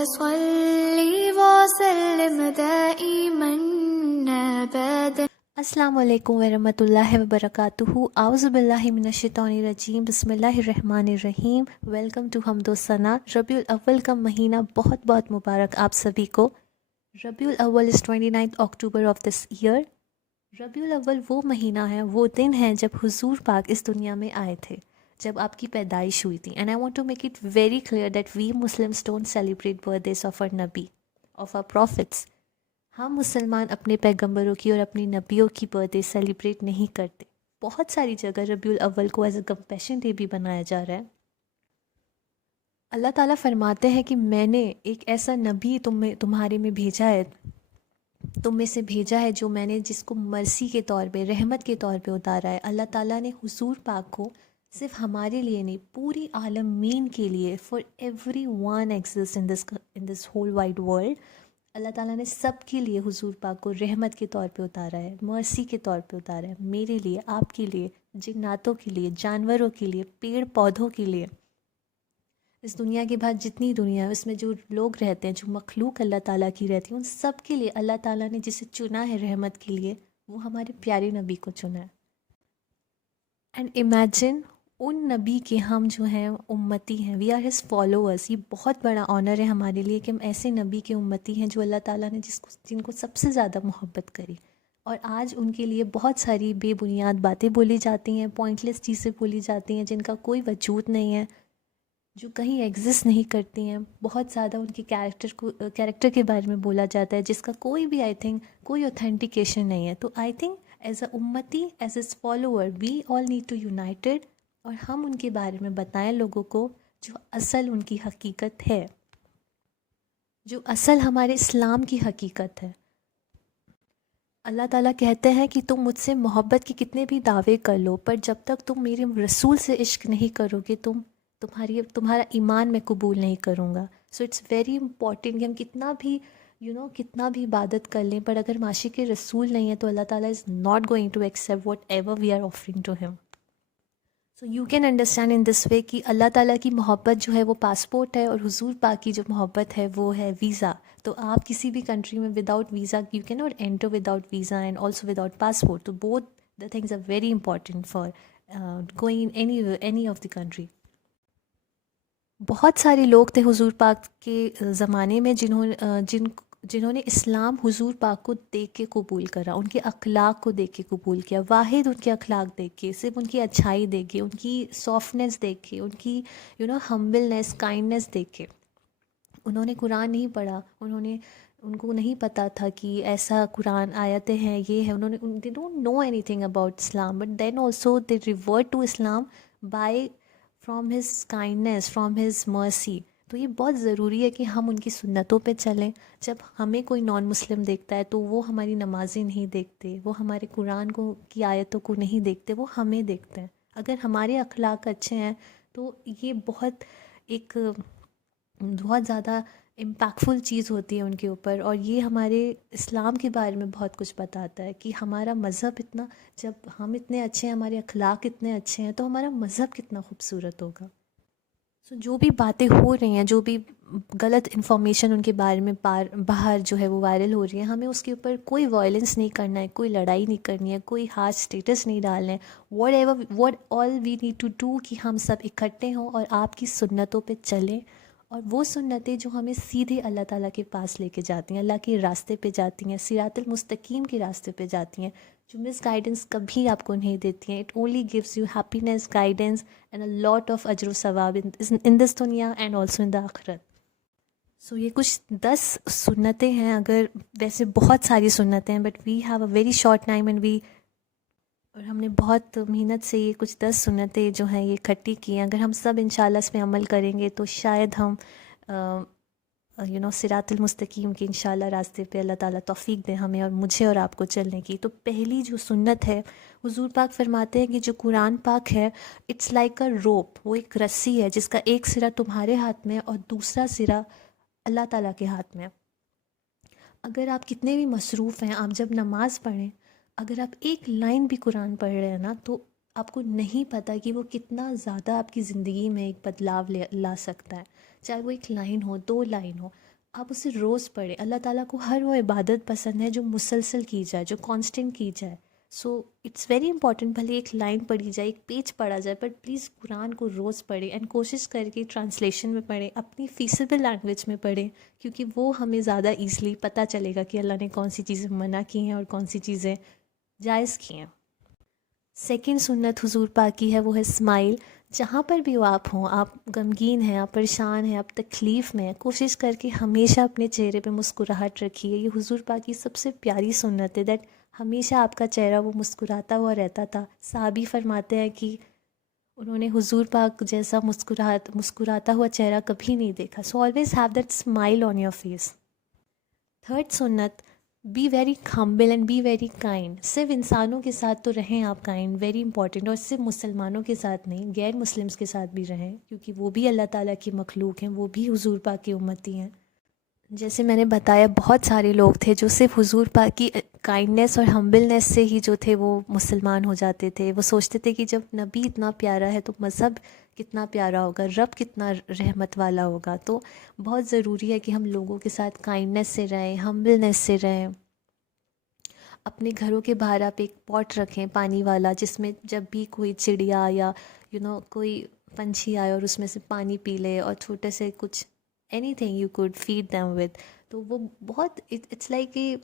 صل وسلم دائما ابدا. السلام علیکم ورحمۃ اللہ وبرکاتہ. اعوذ باللہ من الشیطان الرجیم. بسم اللہ الرحمن الرحیم. ویلکم ٹو حمد و ثنا. ربیع الاول کا مہینہ بہت بہت مبارک آپ سبھی کو. ربیع الاول از 29 اکتوبر آف دس ایئر. ربیع الاول وہ مہینہ ہے، وہ دن ہے جب حضور پاک اس دنیا میں آئے تھے، جب آپ کی پیدائش ہوئی تھی. And I want to make it very clear that we Muslims don't celebrate birthdays of our نبی، آف آور پروفٹس. ہم مسلمان اپنے پیغمبروں کی اور اپنی نبیوں کی برتھ ڈے سیلیبریٹ نہیں کرتے. بہت ساری جگہ ربیع الاول کو ایز اے کمپیشن ڈے بھی بنایا جا رہا ہے. اللہ تعالیٰ فرماتے ہیں کہ میں نے ایک ایسا نبی تمہارے میں بھیجا ہے، تم میں سے بھیجا ہے، جو میں نے جس کو مرسی کے طور پہ، رحمت کے طور پہ اتارا ہے. اللہ تعالیٰ نے حضور پاک کو صرف ہمارے لیے نہیں، پوری عالمین کے لیے، for everyone exist in this whole wide world, Allah تعالیٰ نے سب کے لیے حضور پاک کو رحمت کے طور پہ اتارا ہے، مرسی کے طور پہ اتارا ہے. میرے لیے، آپ کے لیے، جناتوں کے لیے، جانوروں کے لیے، پیڑ پودوں کے لیے. اس دنیا کے بعد جتنی دنیا ہے اس میں جو لوگ رہتے ہیں، جو مخلوق اللہ تعالیٰ کی رہتی ہے، ان سب کے لیے اللہ تعالیٰ نے جسے چنا ہے رحمت کے لیے، وہ ہمارے پیارے نبی کو چنا ہے. اینڈ امیجن، ان نبی کے ہم جو ہیں امتی ہیں، وی آر ہز فالوورس. یہ بہت بڑا آنر ہے ہمارے لیے کہ ہم ایسے نبی کے امتی ہیں جو اللہ تعالیٰ نے جن کو سب سے زیادہ محبت کری. اور آج ان کے لیے بہت ساری بے بنیاد باتیں بولی جاتی ہیں، پوائنٹ لیس چیزیں بولی جاتی ہیں جن کا کوئی وجود نہیں ہے، جو کہیں ایگزسٹ نہیں کرتی ہیں. بہت زیادہ ان کے کیریکٹر کے بارے میں بولا جاتا ہے جس کا کوئی بھی آئی تھنک کوئی اوتھینٹیکیشن نہیں ہے. تو آئی تھنک ایز اے امتی، as a follower, we all need to united, اور ہم ان کے بارے میں بتائیں لوگوں کو جو اصل ان کی حقیقت ہے، جو اصل ہمارے اسلام کی حقیقت ہے. اللہ تعالیٰ کہتے ہیں کہ تم مجھ سے محبت کے کتنے بھی دعوے کر لو، پر جب تک تم میرے رسول سے عشق نہیں کرو گے، تمہارا ایمان میں قبول نہیں کروں گا. سو اٹس ویری امپورٹنٹ کہ ہم کتنا بھی عبادت کر لیں، پر اگر معاشی کے رسول نہیں ہے تو اللہ تعالیٰ is not going to accept whatever we are offering to ہم. So you can understand in this way کہ اللہ تعالیٰ کی محبت جو ہے وہ پاسپورٹ ہے، اور حضور پاک کی جو محبت ہے وہ ہے ویزا. تو آپ کسی بھی کنٹری میں without visa you can not enter without visa and also without passport. تو both the things are very important for going any of the country. بہت سارے لوگ تھے حضور پاک کے زمانے میں جنہوں نے اسلام حضور پاک کو دیکھ کے قبول کرا، ان کے اخلاق کو دیکھ کے قبول کیا. واحد ان کے اخلاق دیکھ کے، صرف ان کی اچھائی دیکھ کے، ان کی سافٹنیس دیکھ کے، ان کی ہمبلنیس، کائنڈنیس دیکھ کے. انہوں نے قرآن نہیں پڑھا، ان کو نہیں پتہ تھا کہ ایسا قرآن آیتیں ہیں، یہ ہے. they don't know anything about Islam, but then also they revert to Islam by from his kindness, from his mercy. تو یہ بہت ضروری ہے کہ ہم ان کی سنتوں پہ چلیں. جب ہمیں کوئی نان مسلم دیکھتا ہے تو وہ ہماری نمازیں نہیں دیکھتے، وہ ہمارے قرآن کی آیتوں کو نہیں دیکھتے، وہ ہمیں دیکھتے ہیں. اگر ہمارے اخلاق اچھے ہیں تو یہ بہت زیادہ امپیکٹفل چیز ہوتی ہے ان کے اوپر. اور یہ ہمارے اسلام کے بارے میں بہت کچھ بتاتا ہے کہ ہمارا مذہب جب ہم اتنے اچھے ہیں، ہمارے اخلاق اتنے اچھے ہیں، تو ہمارا مذہب کتنا خوبصورت ہوگا. سو جو بھی باتیں ہو رہی ہیں، جو بھی غلط انفارمیشن ان کے بارے میں باہر جو ہے وہ وائرل ہو رہی ہے، ہمیں اس کے اوپر کوئی وائلنس نہیں کرنا ہے، کوئی لڑائی نہیں کرنی ہے، کوئی ہارش اسٹیٹس نہیں ڈالنا ہے. What all we need to do کہ ہم سب اکٹھے ہوں اور آپ کی سنتوں پہ چلیں، اور وہ سنتیں جو ہمیں سیدھے اللہ تعالیٰ کے پاس لے کے جاتی ہیں، اللہ کے راستے پہ جاتی ہیں، صراط المستقیم کے راستے پہ جاتی ہیں، جو مس گائیڈنس کبھی آپ کو نہیں دیتی ہیں. It only gives you happiness, guidance and a lot of اجر و ثواب ان دس دنیا اینڈ آلسو ان دا آخرت. سو یہ کچھ 10 سنتیں ہیں. اگر ویسے بہت ساری سنتیں ہیں، but we have a very short time and اور ہم نے بہت محنت سے یہ کچھ 10 سنتیں جو ہیں یہ اکٹھی کی ہیں. اگر ہم سب انشاءاللہ اس پہ عمل کریں گے تو شاید ہم صراط المستقیم کے انشاءاللہ راستے پہ اللہ تعالیٰ توفیق دے ہمیں اور مجھے اور آپ کو چلنے کی. تو پہلی جو سنت ہے، حضور پاک فرماتے ہیں کہ جو قرآن پاک ہے، اٹس لائک اے روپ، وہ ایک رسی ہے جس کا ایک سرا تمہارے ہاتھ میں اور دوسرا سرا اللہ تعالیٰ کے ہاتھ میں. اگر آپ کتنے بھی مصروف ہیں، آپ جب نماز پڑھیں، اگر آپ ایک لائن بھی قرآن پڑھ رہے ہیں نا، تو آپ کو نہیں پتہ کہ وہ کتنا زیادہ آپ کی زندگی میں ایک بدلاؤ لا سکتا ہے. چاہے وہ ایک لائن ہو، 2 لائن ہو. آپ اسے روز پڑھیں. اللہ تعالیٰ کو ہر وہ عبادت پسند ہے جو مسلسل کی جائے, جو کانسٹنٹ کی جائے. سو اٹس ویری امپورٹنٹ, بھلے ایک لائن پڑھی جائے, ایک پیج پڑھا جائے, بٹ پلیز قرآن کو روز پڑھیں اینڈ کوشش کر کے ٹرانسلیشن میں پڑھیں, اپنی فیسیبل لینگویج میں پڑھیں, کیونکہ وہ ہمیں زیادہ ایزلی پتہ چلے گا کہ اللہ نے کون سی چیزیں منع کی ہیں اور کون سی چیزیں جائز کی ہیں. سیکنڈ سنت حضور پاک کی ہے وہ ہے اسمائل. جہاں پر بھی آپ ہوں, آپ غمگین ہیں, آپ پریشان ہیں, آپ تکلیف میں ہیں, کوشش کر کے ہمیشہ اپنے چہرے پہ مسکراہٹ رکھیے. یہ حضور پاک کی سب سے پیاری سنت ہے دیٹ ہمیشہ آپ کا چہرہ وہ مسکراتا ہوا رہتا تھا. صحابی فرماتے ہیں کہ انہوں نے حضور پاک جیسا مسکراتا ہوا چہرہ کبھی نہیں دیکھا. So always have that smile on your face. Third sunnat, be very humble and be very kind. صرف انسانوں کے ساتھ تو رہیں آپ کائنڈ, ویری امپورٹنٹ, اور صرف مسلمانوں کے ساتھ نہیں, غیر مسلمس کے ساتھ بھی رہیں, کیونکہ وہ بھی اللہ تعالیٰ کی مخلوق ہیں, وہ بھی حضور پاک کی امتی ہیں. جیسے میں نے بتایا بہت سارے لوگ تھے جو صرف حضور پاک کی کائنڈنیس اور ہمبلنیس سے ہی جو تھے وہ مسلمان ہو جاتے تھے. وہ سوچتے تھے کہ جب نبی اتنا پیارا ہے تو مذہب کتنا پیارا ہوگا, رب کتنا رحمت والا ہوگا. تو بہت ضروری ہے کہ ہم لوگوں کے ساتھ کائنڈنیس سے رہیں, ہمبلنیس سے رہیں. اپنے گھروں کے باہر آپ ایک پاٹ رکھیں پانی والا, جس میں جب بھی کوئی چڑیا یا کوئی پنچھی آئے اور اس میں سے پانی پی لے, اور چھوٹے سے کچھ anything you could feed them with. تو وہ بہت it's like a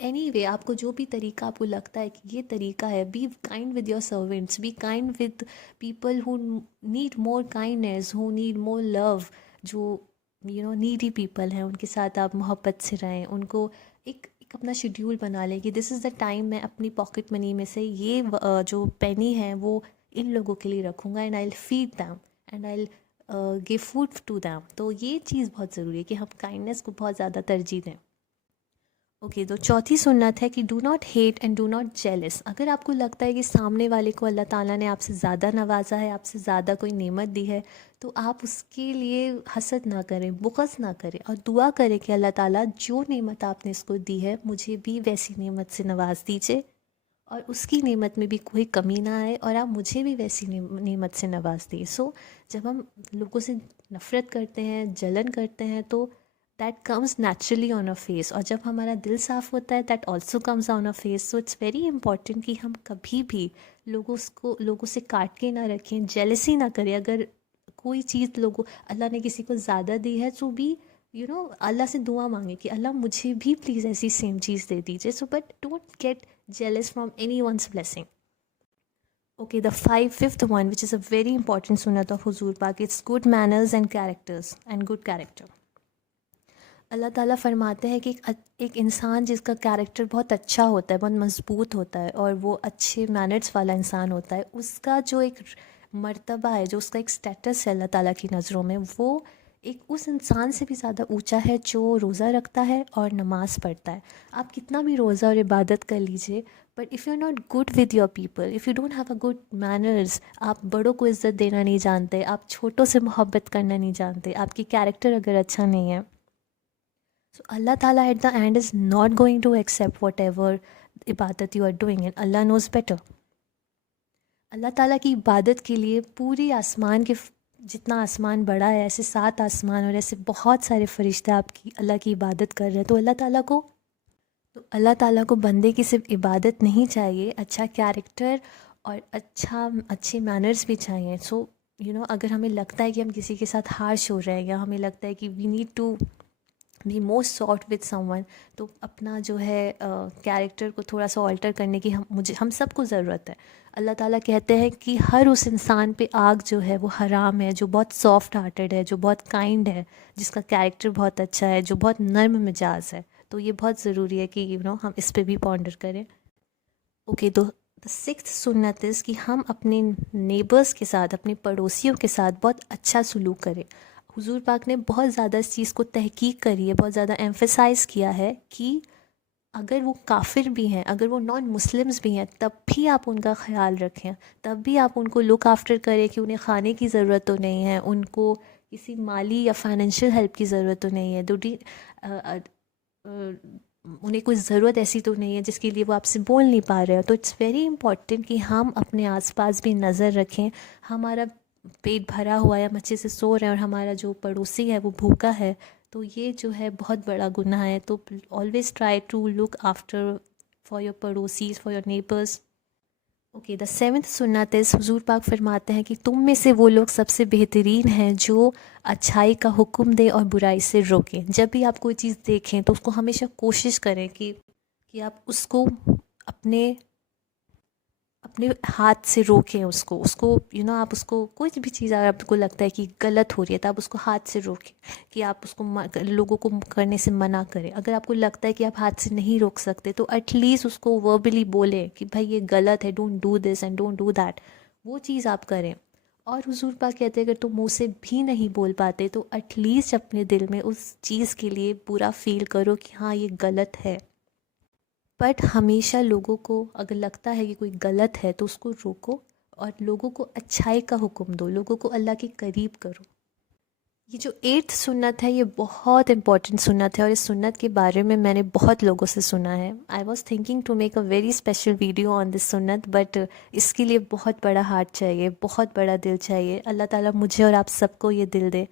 anyway, آپ کو جو بھی طریقہ آپ کو لگتا ہے کہ یہ طریقہ ہے, be kind with your servants, be kind with people who need more kindness, who need more love. جو نیڈی پیپل ہیں ان کے ساتھ آپ محبت سے رہیں. ان کو ایک اپنا شیڈیول بنا لیں کہ دس از دا ٹائم میں اپنی پاکٹ منی میں سے یہ جو پینی ہے وہ ان لوگوں کے لیے رکھوں گا, and I will feed them and I will give food to them. تو یہ چیز بہت ضروری ہے کہ ہم کائنڈنیس کو بہت زیادہ ترجیح دیں. اوکے, تو چوتھی سنت ہے کہ do not hate and do not jealous. اگر آپ کو لگتا ہے کہ سامنے والے کو اللہ تعالیٰ نے آپ سے زیادہ نوازا ہے, آپ سے زیادہ کوئی نعمت دی ہے, تو آپ اس کے لیے حسد نہ کریں, بغض نہ کریں, اور دعا کریں کہ اللہ تعالیٰ جو نعمت آپ نے اس کو دی ہے مجھے بھی ویسی نعمت سے نواز دیجیے, اور اس کی نعمت میں بھی کوئی کمی نہ آئے, اور آپ مجھے بھی ویسی نعمت سے نواز دیے. سو جب ہم لوگوں سے نفرت کرتے ہیں, جلن کرتے ہیں, تو that comes naturally on a face, اور جب ہمارا دل صاف ہوتا ہے that also comes on a face. So it's very important کہ ہم کبھی بھی لوگوں سے کاٹ کے نہ رکھیں, جیلسی نہ کریں. اگر کوئی چیز اللہ نے کسی کو زیادہ دی ہے تو بھی اللہ سے دعا مانگے کہ اللہ مجھے بھی پلیز ایسی سیم چیز دے دیجیے. So but don't get jealous from anyone's blessing. Okay, the fifth one, which is a very important sunnat of Huzur Pak, it's good manners and characters and good character. اللہ تعالیٰ فرماتے ہیں کہ ایک انسان جس کا کیریکٹر بہت اچھا ہوتا ہے, بہت مضبوط ہوتا ہے, اور وہ اچھے مینرز والا انسان ہوتا ہے, اس کا جو ایک مرتبہ ہے, جو اس کا ایک سٹیٹس ہے اللہ تعالیٰ کی نظروں میں, وہ ایک اس انسان سے بھی زیادہ اونچا ہے جو روزہ رکھتا ہے اور نماز پڑھتا ہے. آپ کتنا بھی روزہ اور عبادت کر لیجئے, but if you are not good with your people, if you don't have a good manners, آپ بڑوں کو عزت دینا نہیں جانتے, آپ چھوٹوں سے محبت کرنا نہیں جانتے, آپ کی کیریکٹر اگر اچھا نہیں ہے, so اللہ تعالیٰ at the end is not going to accept whatever ibadat you are doing, and Allah knows better. Allah تعالیٰ کی عبادت کے لیے پوری آسمان کے جتنا آسمان بڑا ہے, ایسے 7 آسمان اور ایسے بہت سارے فرشتے آپ کی اللہ کی عبادت کر رہے ہیں. تو اللہ تعالیٰ کو بندے کی صرف عبادت نہیں چاہیے, اچھا کیریکٹر اور اچھے مینرز بھی چاہیے. سو اگر ہمیں لگتا ہے کہ ہم کسی کے ساتھ ہارش ہو رہے ہیں, یا ہمیں لگتا ہے کہ we need to be more soft with someone, تو اپنا جو ہے کیریکٹر کو تھوڑا سا آلٹر کرنے کی ہم سب کو ضرورت ہے. اللہ تعالیٰ کہتے ہیں کہ ہر اس انسان پہ آگ جو ہے وہ حرام ہے جو بہت سافٹ ہارٹڈ ہے, جو بہت کائنڈ ہے, جس کا کیریکٹر بہت اچھا ہے, جو بہت نرم مزاج ہے. تو یہ بہت ضروری ہے کہ ہم اس پہ بھی پونڈر کریں. اوکے, تو سکستھ سنت ہے کہ ہم اپنے نیبرز کے ساتھ, اپنے پڑوسیوں کے ساتھ بہت اچھا سلوک کریں. حضور پاک نے بہت زیادہ اس چیز کو تحقیق کری ہے, بہت زیادہ ایمفیسائز کیا ہے کہ اگر وہ کافر بھی ہیں, اگر وہ نان مسلمز بھی ہیں, تب بھی آپ ان کا خیال رکھیں, تب بھی آپ ان کو لک آفٹر کریں کہ انہیں کھانے کی ضرورت تو نہیں ہے, ان کو کسی مالی یا فائنینشیل ہیلپ کی ضرورت تو نہیں ہے, انہیں کوئی ضرورت ایسی تو نہیں ہے جس کے لیے وہ آپ سے بول نہیں پا رہے ہو. تو اٹس ویری امپورٹنٹ کہ ہم اپنے آس پاس بھی نظر رکھیں. ہمارا پیٹ بھرا ہوا ہے, ہم اچھے سے سو رہے ہیں, اور ہمارا جو پڑوسی ہے وہ بھوکا ہے, تو یہ جو ہے بہت بڑا گناہ ہے. تو always try to look after for your پڑوسیز، for your neighbours. Okay, the 7th sunnat از، حضور پاک فرماتے ہیں کہ تم میں سے وہ لوگ سب سے بہترین ہیں جو اچھائی کا حکم دیں اور برائی سے روکیں. جب بھی آپ کوئی چیز دیکھیں تو اس کو ہمیشہ کوشش کریں کہ آپ اس کو اپنے ہاتھ سے روکیں. اس کو آپ اس کو کوئی بھی چیز اگر آپ کو لگتا ہے کہ غلط ہو رہی ہے تو آپ اس کو ہاتھ سے روکیں، کہ آپ اس کو لوگوں کو کرنے سے منع کریں. اگر آپ کو لگتا ہے کہ آپ ہاتھ سے نہیں روک سکتے تو ایٹ لیسٹ اس کو وربلی بولیں کہ بھائی یہ غلط ہے، don't do this and don't do that. وہ چیز آپ کریں. اور حضور پاک کہتے ہیں اگر تم منہ سے بھی نہیں بول پاتے تو ایٹ لیسٹ اپنے دل میں اس چیز کے لیے برا فیل کرو کہ ہاں یہ غلط ہے. بٹ ہمیشہ لوگوں کو اگر لگتا ہے کہ کوئی غلط ہے تو اس کو روکو اور لوگوں کو اچھائی کا حکم دو، لوگوں کو اللہ کے قریب کرو. یہ جو 8th سنت ہے یہ بہت امپورٹنٹ سنت ہے، اور اس سنت کے بارے میں نے بہت لوگوں سے سنا ہے. I was thinking to make a very special video on this sunnat, but اس کے لیے بہت بڑا ہارٹ چاہیے، بہت بڑا دل چاہیے. اللہ تعالیٰ مجھے اور آپ سب کو یہ دل دے.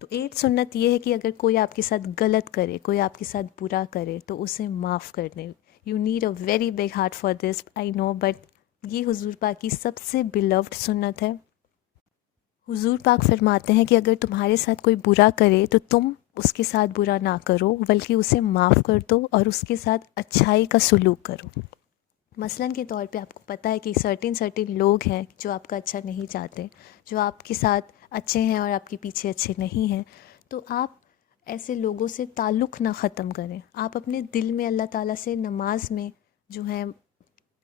تو 8 سنت یہ ہے کہ اگر کوئی آپ کے ساتھ غلط کرے، کوئی آپ کے ساتھ برا کرے تو اسے معاف کر دیں. You need a very big heart for this, I know, but یہ حضور پاک کی سب سے بیلوڈ سنت ہے. حضور پاک فرماتے ہیں کہ اگر تمہارے ساتھ کوئی برا کرے تو تم اس کے ساتھ برا نہ کرو بلکہ اسے معاف کر دو اور اس کے ساتھ اچھائی کا سلوک کرو. مثلاً کے طور پہ آپ کو پتہ ہے کہ سرٹن لوگ ہیں جو آپ کا اچھا نہیں چاہتے، جو آپ کے ساتھ اچھے ہیں اور آپ کے پیچھے اچھے نہیں ہیں. تو آپ ایسے لوگوں سے تعلق نہ ختم کریں. آپ اپنے دل میں اللہ تعالیٰ سے نماز میں جو ہے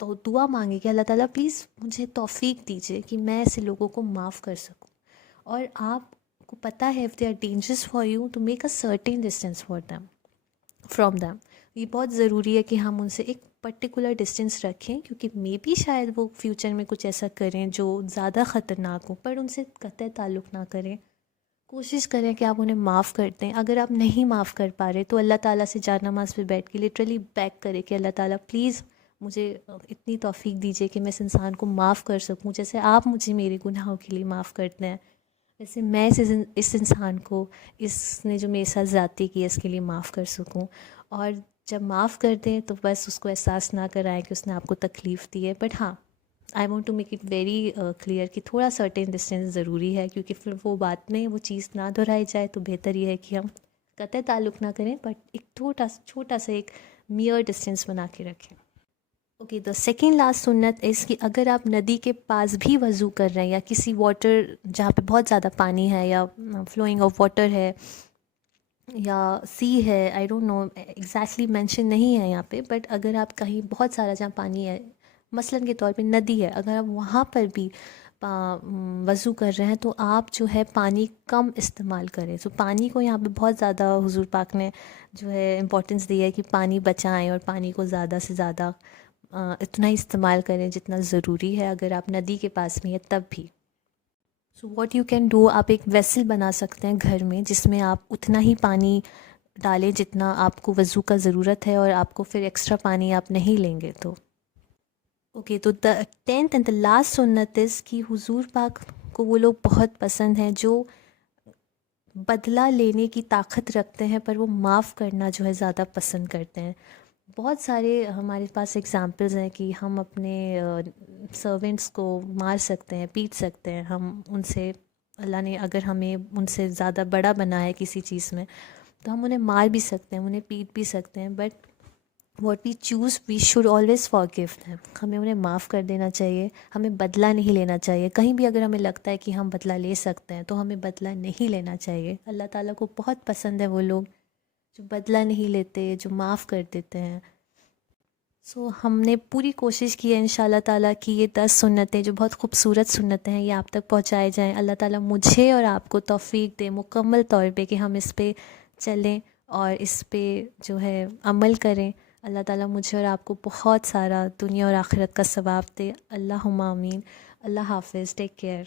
تو دعا مانگے کہ اللہ تعالیٰ پلیز مجھے توفیق دیجیے کہ میں ایسے لوگوں کو معاف کر سکوں. اور آپ کو پتہ ہے if they are dangerous for you to make a certain distance from them. یہ بہت ضروری ہے کہ ہم ان سے ایک پرٹیکولر ڈسٹینس رکھیں، کیونکہ مے بی شاید وہ فیوچر میں کچھ ایسا کریں جو زیادہ خطرناک ہو، پر ان سے قطعی تعلق نہ کریں. کوشش کریں کہ آپ انہیں معاف کر دیں. اگر آپ نہیں معاف کر پا رہے تو اللہ تعالیٰ سے جا نماز پہ بیٹھ کے لٹرلی بیگ کرے کہ اللہ تعالیٰ پلیز مجھے اتنی توفیق دیجیے کہ میں اس انسان کو معاف کر سکوں جیسے آپ مجھے میرے گناہوں کے لیے معاف کرتے ہیں، ویسے میں اس انسان کو، اس نے جو میرے ساتھ زیادتی کی ہے، اس کے لیے معاف کر سکوں. اور جب معاف کر دیں تو بس اس کو احساس نہ کرائیں کہ اس نے آپ کو تکلیف دی ہے. بٹ ہاں، I want to make it very clear کہ تھوڑا سرٹین ڈسٹینس ضروری ہے، کیونکہ پھر وہ بات میں وہ چیز نہ دہرائی جائے. تو بہتر یہ ہے کہ ہم قطعی تعلق نہ کریں بٹ ایک چھوٹا سا ایک میئر ڈسٹینس بنا کے رکھیں. اوکے، دا سیکنڈ لاسٹ سنت اس کہ اگر آپ ندی کے پاس بھی وضو کر رہے ہیں یا کسی واٹر جہاں پہ بہت زیادہ پانی ہے یا فلوئنگ آف واٹر ہے یا سی ہے، I don't know exactly mention نہیں ہے یہاں پہ، بٹ اگر آپ کہیں بہت سارا جہاں پانی ہے، مثلاً کے طور پہ ندی ہے، اگر آپ وہاں پر بھی وضو کر رہے ہیں تو آپ جو ہے پانی کم استعمال کریں. تو پانی کو یہاں پہ بہت زیادہ حضور پاک نے جو ہے امپورٹنس دی ہے کہ پانی بچائیں اور پانی کو زیادہ سے زیادہ اتنا ہی استعمال کریں جتنا ضروری ہے. اگر آپ ندی کے پاس میں ہیں تب بھی. So what you can do, آپ ایک ویسل بنا سکتے ہیں گھر میں جس میں آپ اتنا ہی پانی ڈالیں جتنا آپ کو وضو کا ضرورت ہے، اور آپ کو پھر ایکسٹرا پانی آپ نہیں لیں گے. تو اوکے، تو دا 10th اینڈ دا لاسٹ سنت از کہ حضور پاک کو وہ لوگ بہت پسند ہیں جو بدلہ لینے کی طاقت رکھتے ہیں پر وہ معاف کرنا جو ہے زیادہ پسند کرتے ہیں. بہت سارے ہمارے پاس ایگزامپلز ہیں کہ ہم اپنے سرونٹس کو مار سکتے ہیں، پیٹ سکتے ہیں. ہم ان سے، اللہ نے اگر ہمیں ان سے زیادہ بڑا بنا ہے کسی چیز میں تو ہم انہیں مار بھی سکتے ہیں، انہیں پیٹ بھی سکتے ہیں. But what we choose, we should always forgive them. ہمیں انہیں معاف کر دینا چاہیے، ہمیں بدلہ نہیں لینا چاہیے. کہیں بھی اگر ہمیں لگتا ہے کہ ہم بدلہ لے سکتے ہیں تو ہمیں بدلہ نہیں لینا چاہیے. اللہ تعالیٰ کو بہت پسند ہے وہ لوگ جو بدلہ نہیں لیتے، جو معاف کر دیتے ہیں. سو ہم نے پوری کوشش کی ہے انشاءاللہ تعالیٰ کہ یہ 10 سنتیں جو بہت خوبصورت سنتیں ہیں یہ آپ تک پہنچائے جائیں. اللہ تعالیٰ مجھے اور آپ کو توفیق دے مکمل طور پہ کہ ہم اس پہ چلیں اور اس پہ جو ہے عمل کریں. اللہ تعالیٰ مجھے اور آپ کو بہت سارا دنیا اور آخرت کا ثواب دے. اللہم آمین. اللہ حافظ. Take care.